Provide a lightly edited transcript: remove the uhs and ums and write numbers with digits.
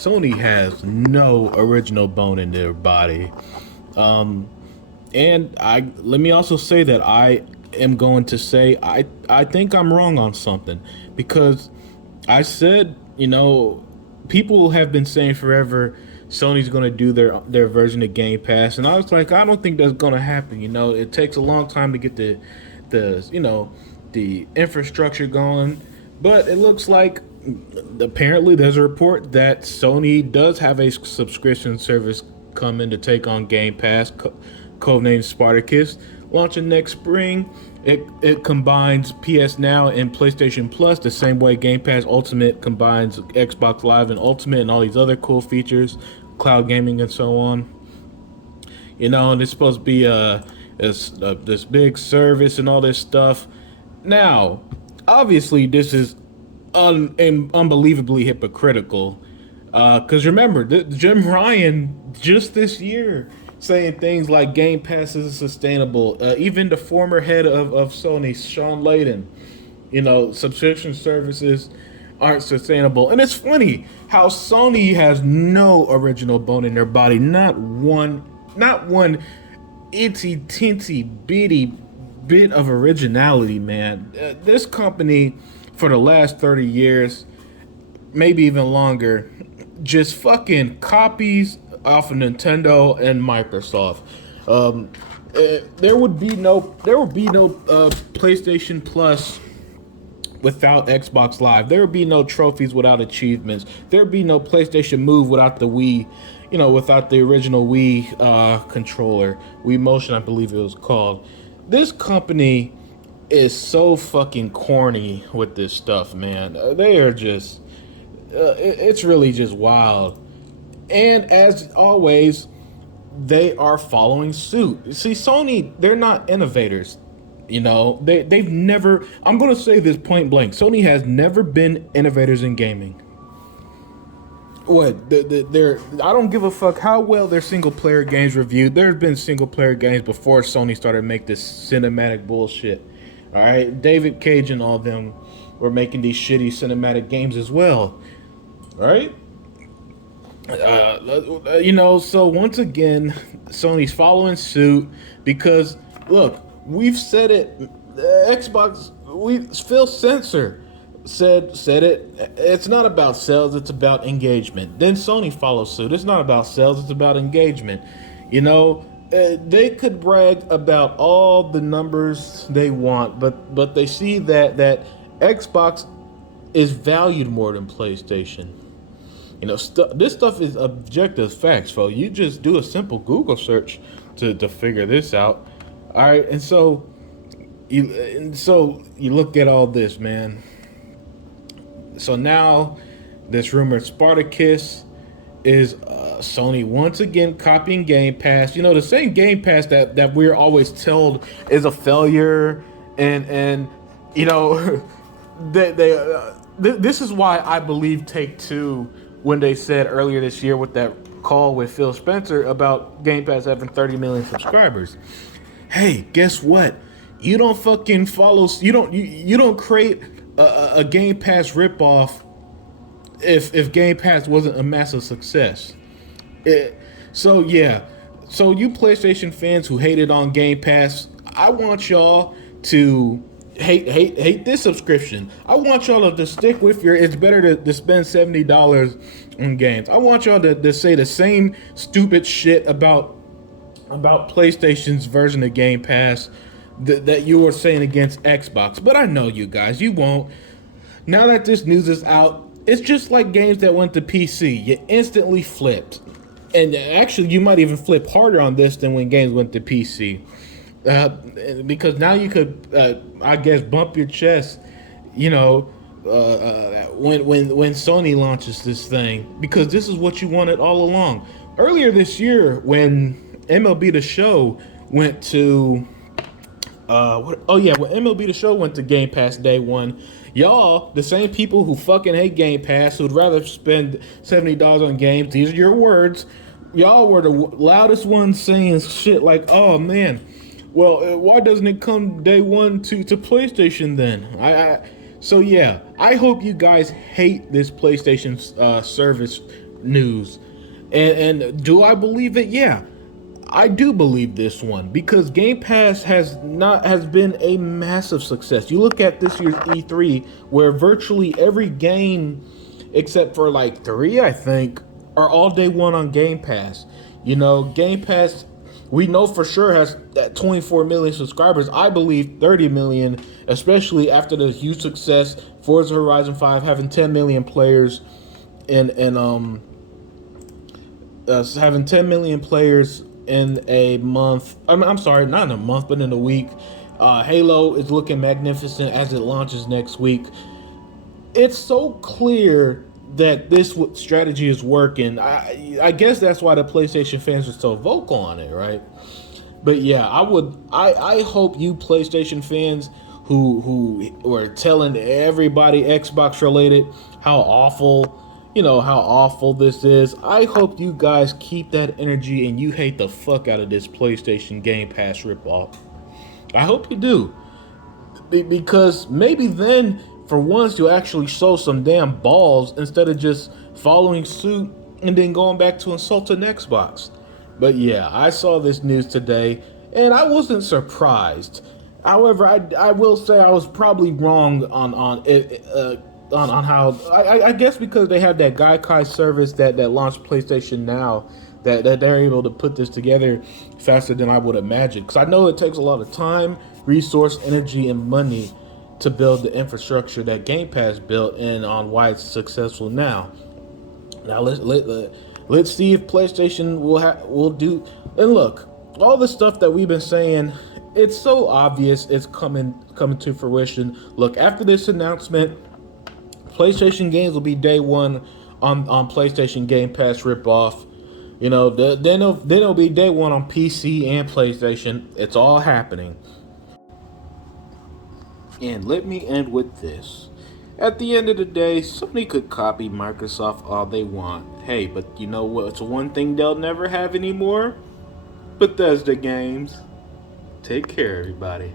Sony has no original bone in their body. And I let me also say that I am going to say I think I'm wrong on something because I said, people have been saying forever Sony's going to do their version of Game Pass, and I was like, I don't think that's going to happen. It takes a long time to get the infrastructure going, but it looks like apparently there's a report that Sony does have a subscription service coming to take on Game Pass, codenamed Spartacus, launching next spring. It combines PS Now and PlayStation Plus the same way Game Pass Ultimate combines Xbox Live and Ultimate and all these other cool features, cloud gaming and so on. And it's supposed to be this big service and all this stuff. Now, obviously, this is unbelievably hypocritical. Because remember, Jim Ryan just this year saying things like Game Pass isn't sustainable. Even the former head of Sony, Sean Layden, subscription services aren't sustainable. And it's funny how Sony has no original bone in their body. Not one itty teensy bitty bit of originality, man. This company, for the last 30 years, maybe even longer, just fucking copies off of Nintendo and Microsoft. There would be no PlayStation Plus without Xbox Live. There would be no trophies without achievements. There would be no PlayStation Move without the Wii, without the original Wii controller, Wii Motion, I believe it was called. This company is so fucking corny with this stuff, man. They are just, it's really just wild. And as always, they are following suit. See, Sony, they're not innovators. They've never, I'm going to say this point blank, Sony has never been innovators in gaming. I don't give a fuck how well their single player games reviewed. There's been single player games before Sony started to make this cinematic bullshit. All right, David Cage and all of them were making these shitty cinematic games as well. All right. So once again, Sony's following suit because, look, we've said it. Xbox, Phil Spencer said it. It's not about sales; it's about engagement. Then Sony follows suit. It's not about sales; it's about engagement. They could brag about all the numbers they want, but they see that Xbox is valued more than PlayStation. This stuff is objective facts, folks. You just do a simple Google search to figure this out. All right, and so you look at all this, man. So now this rumored Spartacus is Sony once again copying Game Pass. The same Game Pass that we're always told is a failure, and this is why I believe Take-Two, when they said earlier this year with that call with Phil Spencer about Game Pass having 30 million subscribers. Hey, guess what? You don't fucking follow. You don't create a Game Pass ripoff if Game Pass wasn't a massive success. So you PlayStation fans who hated on Game Pass, I want y'all to hate this subscription. I want y'all to stick with it's better to spend $70 on games. I want y'all to say the same stupid shit about PlayStation's version of Game Pass that you were saying against Xbox. But I know you guys, you won't. Now that this news is out, it's just like games that went to PC. You instantly flipped. And actually, you might even flip harder on this than when games went to PC. Because now you could, I guess, bump your chest, when Sony launches this thing, because this is what you wanted all along. Earlier this year, when MLB The Show went to, when MLB The Show went to Game Pass day one, y'all, the same people who fucking hate Game Pass, who'd rather spend $70 on games, these are your words, y'all were the loudest ones saying shit like, oh man, well, why doesn't it come day one to PlayStation then? I hope you guys hate this PlayStation service news. And do I believe it? Yeah. I do believe this one because Game Pass has been a massive success. You look at this year's E3 where virtually every game except for like 3, I think, are all day one on Game Pass. You know, Game Pass we know for sure has that 24 million subscribers. I believe 30 million, especially after the huge success Forza Horizon 5 having 10 million players and having 10 million players in a month. I'm sorry, not in a month, but in a week. Halo is looking magnificent as it launches next week. It's so clear that this strategy is working. I guess that's why the PlayStation fans are so vocal on it, right? But yeah, I hope you PlayStation fans who were telling everybody Xbox related how awful how awful this is. I hope you guys keep that energy and you hate the fuck out of this PlayStation Game Pass ripoff. I hope you do. Because maybe then, for once, you'll actually show some damn balls instead of just following suit and then going back to insulting Xbox. But yeah, I saw this news today and I wasn't surprised. However, I will say I was probably wrong on it. On how I guess because they have that Gaikai service that launched PlayStation Now, that they're able to put this together faster than I would imagine. Because I know it takes a lot of time, resource, energy, and money to build the infrastructure that Game Pass built, and on why it's successful now. Now let's see if PlayStation will do. And look, all the stuff that we've been saying, it's so obvious it's coming to fruition. Look, after this announcement, PlayStation games will be day one on PlayStation Game Pass ripoff. Then it'll be day one on PC and PlayStation. It's all happening. And let me end with this. At the end of the day, Sony could copy Microsoft all they want. Hey, but you know what? It's one thing they'll never have anymore. Bethesda games. Take care, everybody.